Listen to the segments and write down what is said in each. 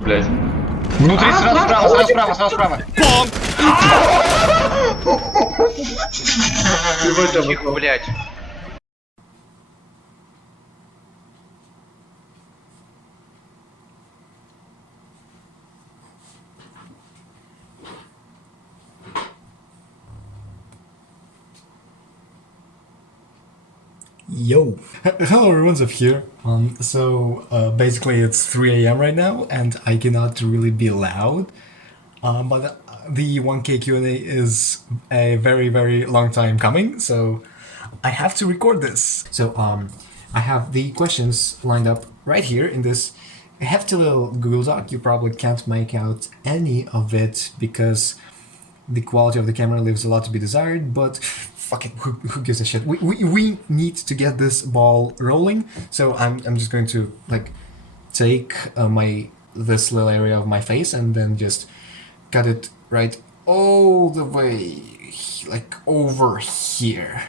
Блять. Внутри сразу справа. Тихо, блять. Yo! Hello everyone, Zef here. Basically it's 3 AM right now and I cannot really be loud. But the 1K Q&A is a very long time coming, so I have to record this. I have the questions lined up right here in this hefty little Google Doc. You probably can't make out any of it because the quality of the camera leaves a lot to be desired, but fuck it, who gives a shit? We need to get this ball rolling, so I'm just going to like take this little area of my face and then just cut it right all the way like over here.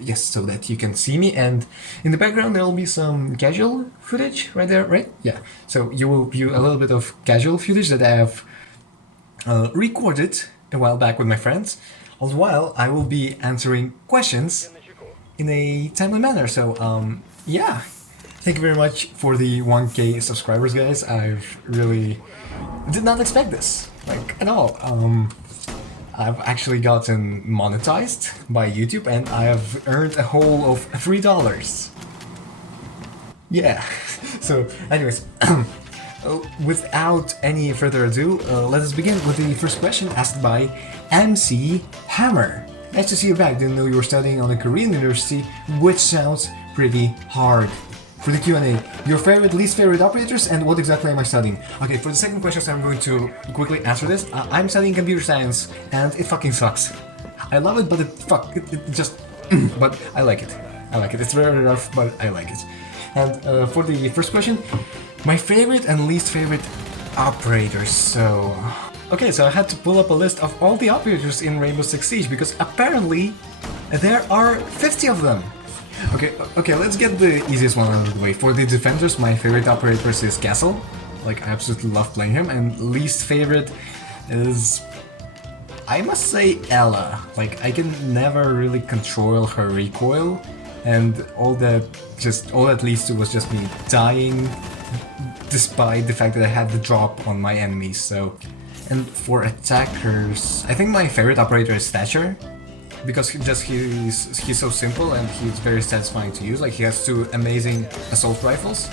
Yes, so that you can see me, and in the background there will be some casual footage right there, right? Yeah, so you will view a little bit of casual footage that I have recorded a while back with my friends, all the while I will be answering questions in a timely manner. So yeah, thank you very much for the 1K subscribers, guys. I've really did not expect this, like, at all. I've actually gotten monetized by YouTube and I have earned a whole of $3. Yeah, so anyways, without any further ado, let us begin with the first question asked by MC Hammer. Nice to see you back. Didn't know you were studying on a Korean university, which sounds pretty hard. For the Q&A, your favorite, least favorite operators, and what exactly am I studying? Okay, for the second question, I'm going to quickly answer this. I'm studying computer science, and it fucking sucks. I love it, but it just... but I like it. I like it. It's very rough, but I like it. And for the first question, my favorite and least favorite operators, so... Okay, so I had to pull up a list of all the operators in Rainbow Six Siege, because apparently there are 50 of them. Okay, let's get the easiest one out of the way. For the defenders, my favorite operator is Castle. Like, I absolutely love playing him, and least favorite is... I must say Ella. Like, I can never really control her recoil, and all that leads to was just me dying despite the fact that I had the drop on my enemies, so... And for attackers, I think my favorite operator is Thatcher, because he's so simple and he's very satisfying to use. Like, he has two amazing assault rifles,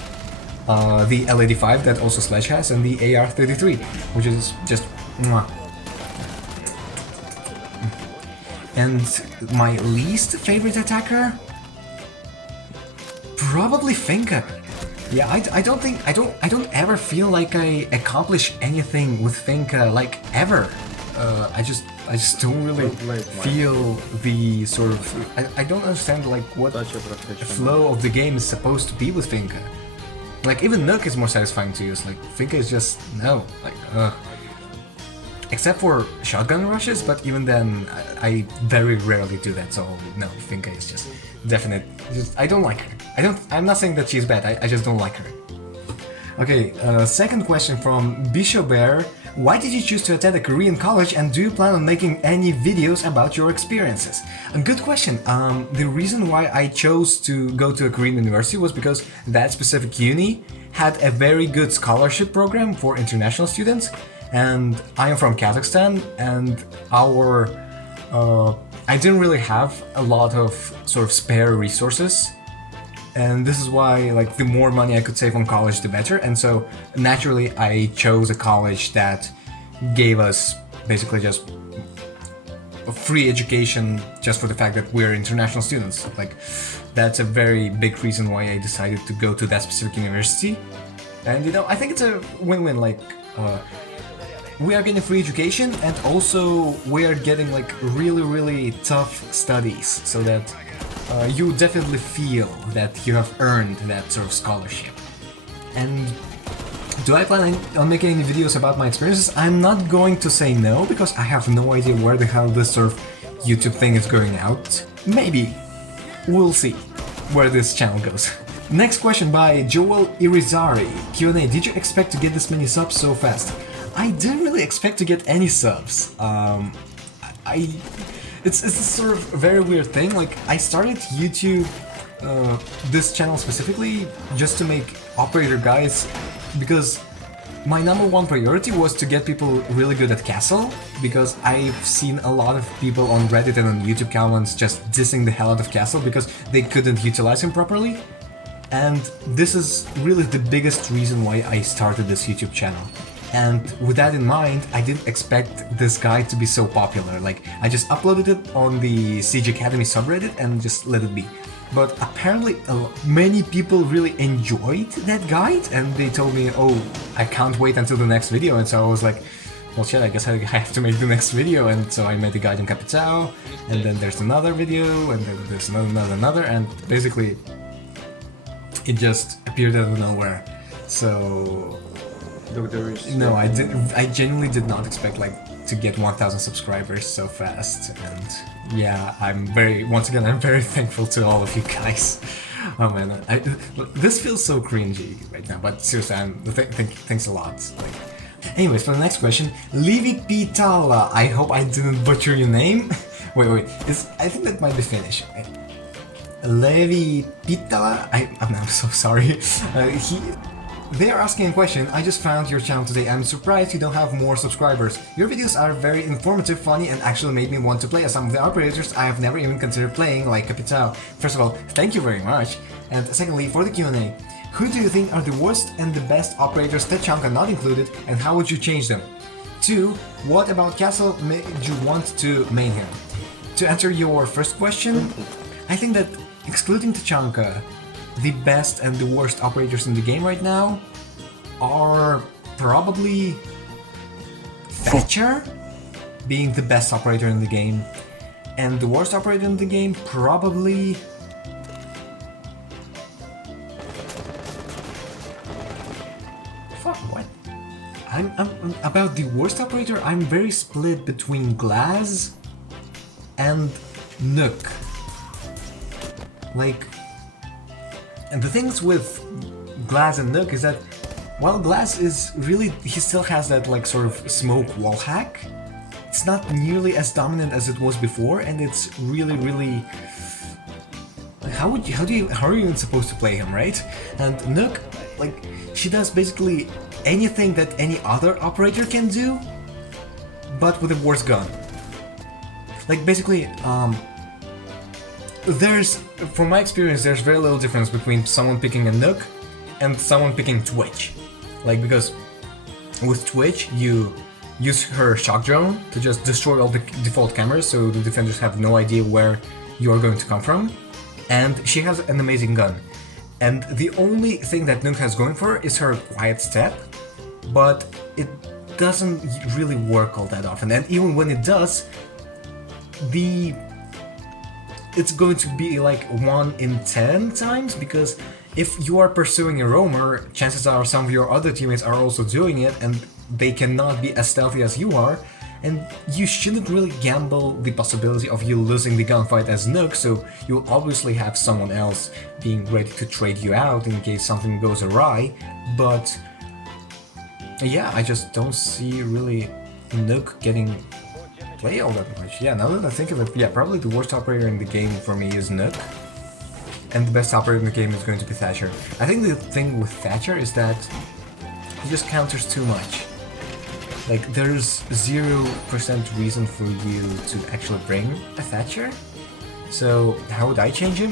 the L85 that also Sledge has, and the AR-33, which is just mwah. And my least favorite attacker, probably Finka. Yeah, I don't ever feel like I accomplish anything with Finka, like, ever. I just don't really feel the sort of... I don't understand, like, what the flow of the game is supposed to be with Finka. Like, even Nook is more satisfying to use, like, Finka is just... no, like, except for shotgun rushes, but even then, I very rarely do that, so no, Finka is just definite... I don't like her. I'm not saying that she's bad, I just don't like her. Okay, second question from Bishop Bear. Why did you choose to attend a Korean college, and do you plan on making any videos about your experiences? A good question. The reason why I chose to go to a Korean university was because that specific uni had a very good scholarship program for international students, and I am from Kazakhstan, and I didn't really have a lot of sort of spare resources. And this is why, like, the more money I could save on college, the better. And so, naturally, I chose a college that gave us basically just a free education just for the fact that we're international students. Like, that's a very big reason why I decided to go to that specific university. And, you know, I think it's a win-win. Like, we are getting free education, and also we are getting, like, really tough studies, so that you definitely feel that you have earned that sort of scholarship. And do I plan on making any videos about my experiences? I'm not going to say no, because I have no idea where the hell this sort of YouTube thing is going out. Maybe. We'll see where this channel goes. Next question by Joel Irizarry. Q&A, did you expect to get this many subs so fast? I didn't really expect to get any subs. It's a sort of very weird thing. Like, I started YouTube, this channel specifically, just to make operator guides, because my number one priority was to get people really good at Castle, because I've seen a lot of people on Reddit and on YouTube comments just dissing the hell out of Castle because they couldn't utilize him properly. And this is really the biggest reason why I started this YouTube channel. And with that in mind, I didn't expect this guide to be so popular. Like, I just uploaded it on the Siege Academy subreddit and just let it be. But apparently many people really enjoyed that guide, and they told me, oh, I can't wait until the next video. And so I was like, well shit, I guess I have to make the next video. And so I made the guide in Capitao, and then there's another video, and then there's another, and basically it just appeared out of nowhere. So no, I genuinely did not expect like to get 1,000 subscribers so fast, and yeah, I'm very thankful to all of you guys. Oh man, this feels so cringy right now, but seriously, thanks a lot. Like, anyways, for the next question, Levi Pitala. I hope I didn't butcher your name. wait, I think that might be Finnish. Levi Pitala. I'm so sorry. They are asking a question. I just found your channel today. I'm surprised you don't have more subscribers. Your videos are very informative, funny, and actually made me want to play as some of the operators I have never even considered playing, like Capitao. First of all, thank you very much. And secondly, for the Q&A, who do you think are the worst and the best operators, Tachanka not included, and how would you change them? 2. What about Castle made you want to main him? To answer your first question, I think that excluding Tachanka, the best and the worst operators in the game right now are probably Thatcher being the best operator in the game, and the worst operator in the game probably what? I'm about the worst operator, I'm very split between Glass and Nook. Like, and the things with Glass and Nook is that, while Glass is really, he still has that like sort of smoke wall hack, it's not nearly as dominant as it was before, and it's really like, how are you even supposed to play him, right? And Nook, like, she does basically anything that any other operator can do, but with a worse gun. Like, basically, from my experience, there's very little difference between someone picking a Nook and someone picking Twitch. Like, because with Twitch, you use her shock drone to just destroy all the default cameras, so the defenders have no idea where you are going to come from, and she has an amazing gun. And the only thing that Nook has going for her is her quiet step, but it doesn't really work all that often, and even when it does, it's going to be like 1 in 10 times, because if you are pursuing a roamer, chances are some of your other teammates are also doing it, and they cannot be as stealthy as you are, and you shouldn't really gamble the possibility of you losing the gunfight as Nook, so you'll obviously have someone else being ready to trade you out in case something goes awry, but yeah, I just don't see really Nook getting play all that much. Yeah, now that I think of it, yeah, probably the worst operator in the game for me is Nook, and the best operator in the game is going to be Thatcher. I think the thing with Thatcher is that he just counters too much. Like, there's 0% reason for you to actually bring a Thatcher. So how would I change him?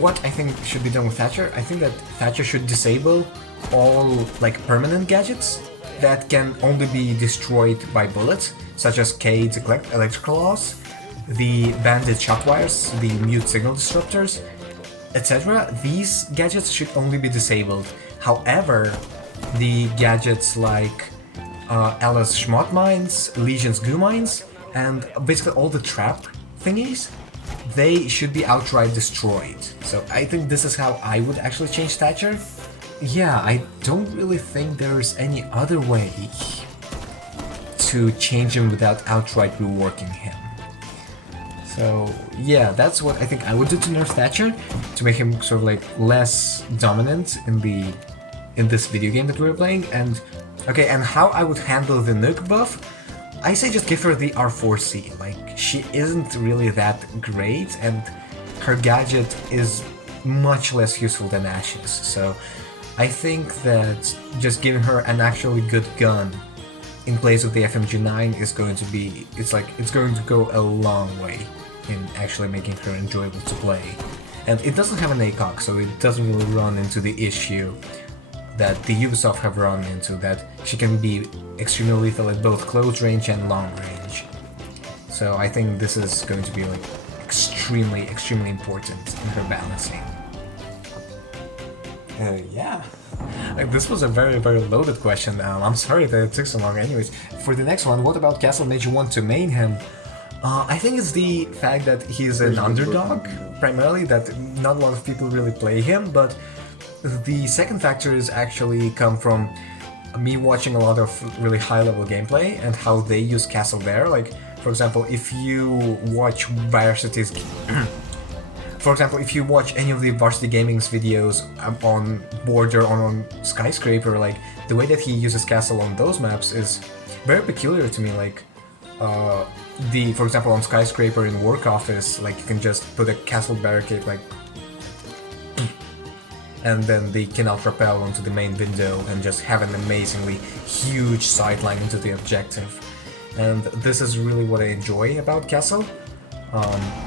What I think should be done with Thatcher, I think that Thatcher should disable all like permanent gadgets that can only be destroyed by bullets, such as Cade's electrical laws, the bandit shock wires, the mute signal disruptors, etc. These gadgets should only be disabled. However, the gadgets like Ella's Schmott mines, Legion's goo mines, and basically all the trap thingies, they should be outright destroyed. So I think this is how I would actually change Thatcher. Yeah, I don't really think there's any other way to change him without outright reworking him. So yeah, that's what I think I would do to nerf Thatcher, to make him sort of like less dominant in this video game that we're playing. And okay, and how I would handle the nuke buff, I say just give her the R4C. Like, she isn't really that great, and her gadget is much less useful than Ash's. So I think that just giving her an actually good gun in place of the FMG9 is going to be, it's going to go a long way in actually making her enjoyable to play. And it doesn't have an ACOG, so it doesn't really run into the issue that the Ubisoft have run into, that she can be extremely lethal at both close range and long range. So I think this is going to be like extremely important in her balancing. Yeah. Like, this was a very loaded question. I'm sorry that it took so long. Anyways, for the next one, what about Castle made you want to main him? I think it's the fact that he's an underdog, primarily, that not a lot of people really play him, but the second factor is actually come from me watching a lot of really high-level gameplay and how they use Castle there. Like, for example, if you watch Varsity's... For example, if you watch any of the Varsity Gaming's videos on Border or on Skyscraper, like, the way that he uses Castle on those maps is very peculiar to me. Like, for example, on Skyscraper in Work Office, like, you can just put a Castle barricade, like, and then they cannot rappel onto the main window and just have an amazingly huge sightline into the objective. And this is really what I enjoy about Castle.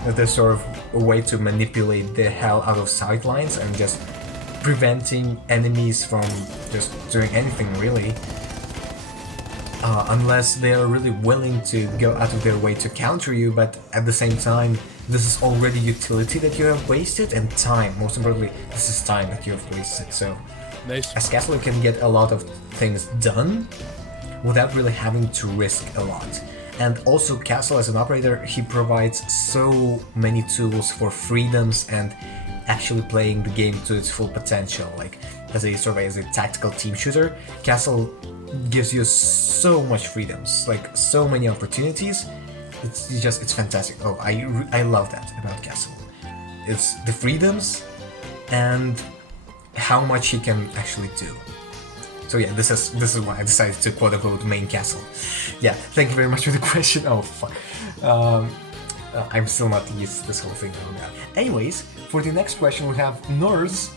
There's sort of a way to manipulate the hell out of sightlines and just preventing enemies from just doing anything, really. Unless they are really willing to go out of their way to counter you, but at the same time, this is already utility that you have wasted, and time. Most importantly, this is time that you have wasted. So, nice. As Castle, you can get a lot of things done without really having to risk a lot. And also, Castle, as an operator, he provides so many tools for freedoms and actually playing the game to its full potential. Like, as a tactical team shooter, Castle gives you so much freedoms, like so many opportunities. It's fantastic. Oh, I love that about Castle. It's the freedoms and how much he can actually do. So yeah, this is why I decided to quote-unquote main Castle. Yeah, thank you very much for the question. Oh, fuck. I'm still not used to this whole thing. Anyways, for the next question we have Nurs.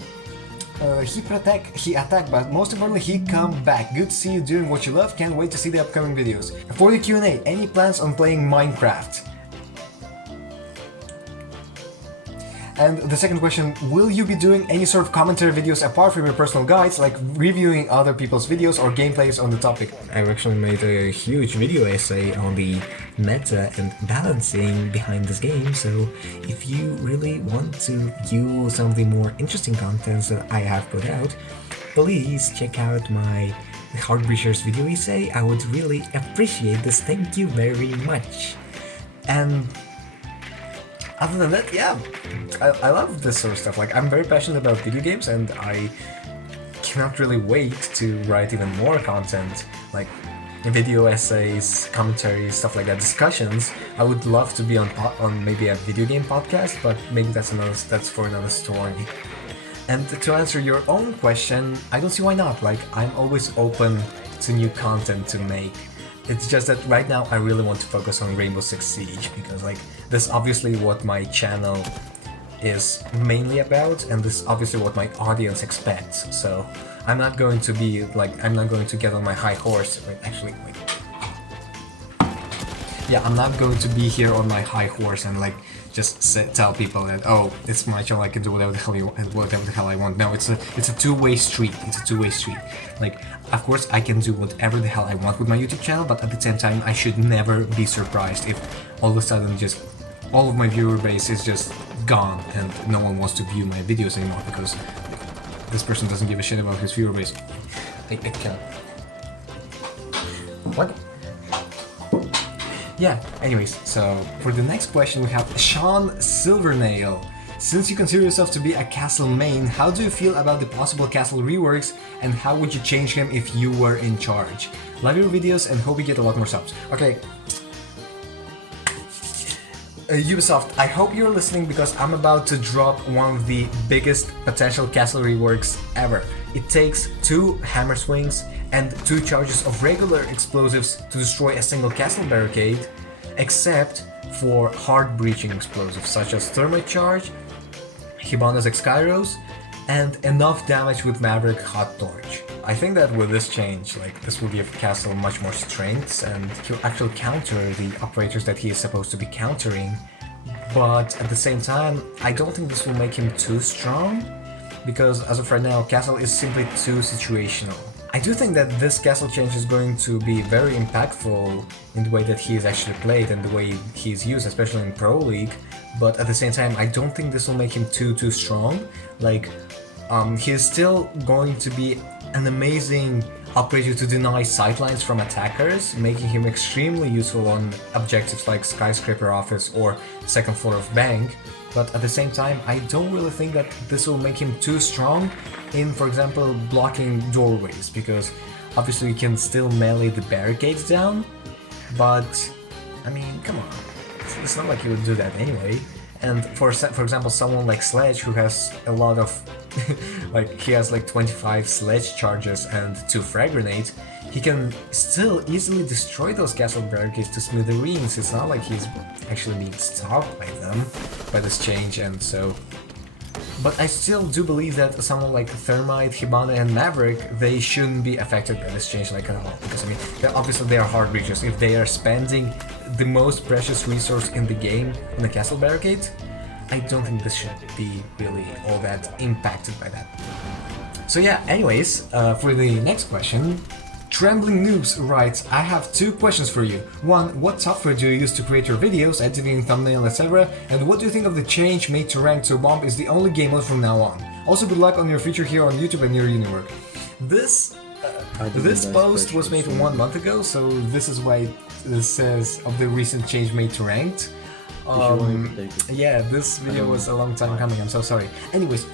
He attacked, but most importantly, he come back. Good to see you doing what you love. Can't wait to see the upcoming videos. For the Q&A, any plans on playing Minecraft? And the second question, will you be doing any sort of commentary videos apart from your personal guides, like reviewing other people's videos or gameplays on the topic? I've actually made a huge video essay on the meta and balancing behind this game, so if you really want to view some of the more interesting contents that I have put out, please check out my Heartbreachers video essay. I would really appreciate this. Thank you very much. And other than that, yeah, I love this sort of stuff. Like, I'm very passionate about video games, and I cannot really wait to write even more content, like video essays, commentaries, stuff like that, discussions. I would love to be on maybe a video game podcast, but maybe that's for another story. And to answer your own question, I don't see why not. Like, I'm always open to new content to make. It's just that right now I really want to focus on Rainbow Six Siege, because like, this is obviously what my channel is mainly about, and this is obviously what my audience expects. So I'm not going to be like, I'm not going to get on my high horse. Yeah, I'm not going to be here on my high horse and like just tell people that, oh, it's my channel, I can do whatever the hell I want. No, it's a two-way street. It's a two-way street. Like, of course, I can do whatever the hell I want with my YouTube channel, but at the same time, I should never be surprised if all of a sudden just all of my viewer base is just gone and no one wants to view my videos anymore because this person doesn't give a shit about his viewer base. I can't. What? Yeah, anyways, so for the next question we have Sean Silvernail. Since you consider yourself to be a Castle main, how do you feel about the possible Castle reworks, and how would you change him if you were in charge? Love your videos and hope you get a lot more subs. Okay. Ubisoft, I hope you're listening because I'm about to drop one of the biggest potential castle reworks ever. It takes 2 hammer swings and 2 charges of regular explosives to destroy a single castle barricade, except for hard breaching explosives such as Thermite Charge, Hibana's X-Kairos, and enough damage with Maverick Hot Torch. I think that with this change, like, this will give Castle much more strengths and he'll actually counter the operators that he is supposed to be countering, but at the same time, I don't think this will make him too strong, because as of right now, Castle is simply too situational. I do think that this Castle change is going to be very impactful in the way that he is actually played and the way he is used, especially in Pro League, but at the same time, I don't think this will make him too strong. Like, he's still going to be an amazing operator to deny sightlines from attackers, making him extremely useful on objectives like Skyscraper Office or second floor of Bank, but at the same time I don't really think that this will make him too strong in, for example, blocking doorways, because obviously you can still melee the barricades down, but I mean, come on, it's not like you would do that anyway. And for example, someone like Sledge, who has a lot of like, he has like 25 Sledge charges and 2 frag grenades, he can still easily destroy those castle barricades to smithereens. It's not like he's actually being stopped by them, by this change, and so... But I still do believe that someone like Thermite, Hibana and Maverick, they shouldn't be affected by this change like at all, because I mean, obviously they are hard breachers. If they are spending the most precious resource in the game on the castle barricade, I don't think this should be really all that impacted by that. So yeah, anyways, for the next question, Trembling Noobs writes, I have 2 questions for you. 1, what software do you use to create your videos, editing, thumbnail, etc? And what do you think of the change made to rank so Bomb is the only game mode from now on? Also, good luck on your future here on YouTube and your Uniwork. This post was made 1 month ago, so this is why it says of the recent change made to ranked. Yeah, this video was a long time coming, I'm so sorry. Anyways,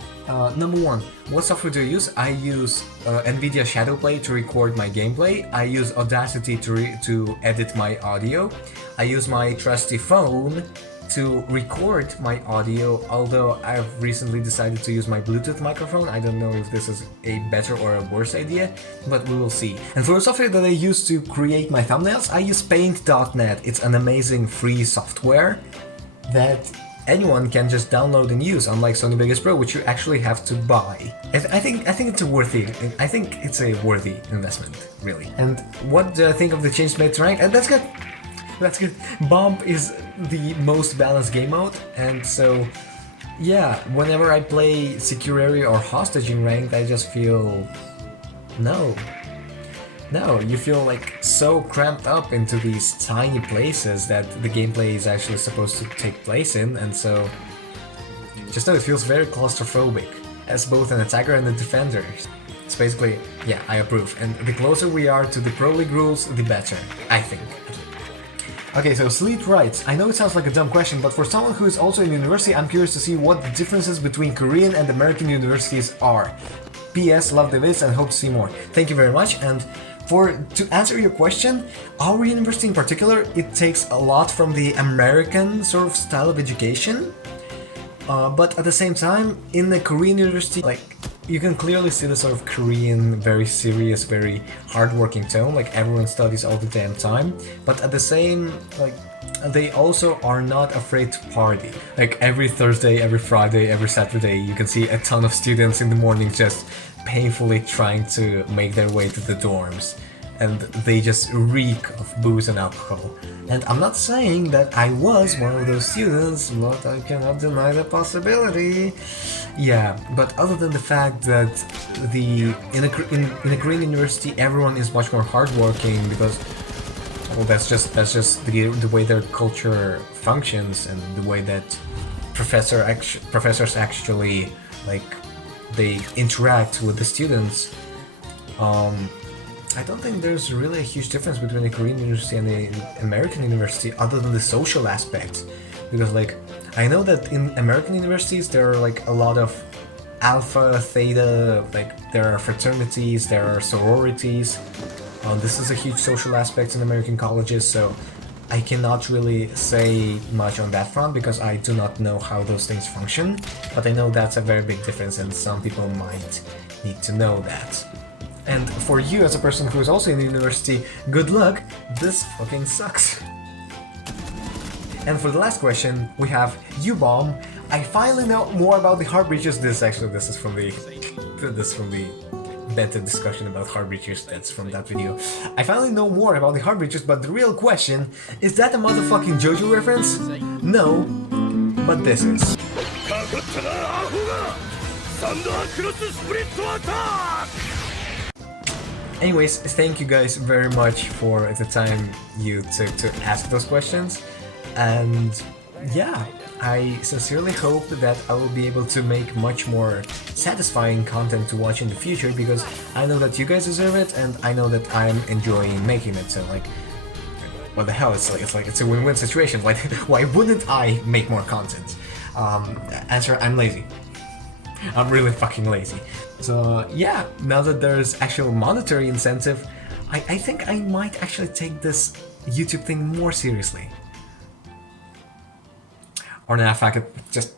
number 1, what software do you use? I use NVIDIA Shadowplay to record my gameplay. I use Audacity to edit my audio. I use my trusty phone to record my audio, although I've recently decided to use my Bluetooth microphone. I don't know if this is a better or a worse idea, but we will see. And for the software that I use to create my thumbnails, I use Paint.net. It's an amazing free software that anyone can just download and use, unlike Sony Vegas Pro, which you actually have to buy. I think it's a worthy investment, really. And what do I think of the change made to rank? And that's good. That's good. Bomb is the most balanced game mode, and so yeah, whenever I play Secure Area or Hostage in ranked, I just feel no, you feel like so cramped up into these tiny places that the gameplay is actually supposed to take place in, and so just know it feels very claustrophobic as both an attacker and a defender. It's basically, yeah, I approve, and the closer we are to the Pro League rules, the better, I think. Okay, so Sleet writes, I know it sounds like a dumb question, but for someone who is also in university, I'm curious to see what the differences between Korean and American universities are. PS, love the vids and hope to see more. Thank you very much, and to answer your question, our university in particular, it takes a lot from the American sort of style of education, but at the same time, in the Korean university, like, you can clearly see the sort of Korean, very serious, very hardworking tone, like everyone studies all the damn time, but at the same, like, they also are not afraid to party. Like every Thursday, every Friday, every Saturday, you can see a ton of students in the morning just painfully trying to make their way to the dorms, and they just reek of booze and alcohol. And I'm not saying that I was one of those students, but I cannot deny the possibility. Yeah, but other than the fact that in a Korean university everyone is much more hardworking, because well, that's just the way their culture functions and the way that professors actually, like, they interact with the students. I don't think there's really a huge difference between a Korean university and an American university other than the social aspect, because, like, I know that in American universities there are like a lot of alpha, theta, like there are fraternities, there are sororities. This is a huge social aspect in American colleges, so I cannot really say much on that front because I do not know how those things function, but I know that's a very big difference and some people might need to know that. And for you as a person who is also in university, good luck, this fucking sucks. And for the last question, we have U-Bomb. I finally know more about the heart breaches. This is from the beta discussion about heart breaches. That's from that video. I finally know more about the heart breaches, but the real question, is that a motherfucking JoJo reference? No, but this is. Anyways, thank you guys very much for the time you took to ask those questions. And yeah, I sincerely hope that I will be able to make much more satisfying content to watch in the future, because I know that you guys deserve it and I know that I'm enjoying making it. So like, what the hell, it's a win-win situation. Like, why wouldn't I make more content? Answer, I'm lazy. I'm really fucking lazy. So yeah, now that there's actual monetary incentive, I think I might actually take this YouTube thing more seriously. Or nah, fuck it, just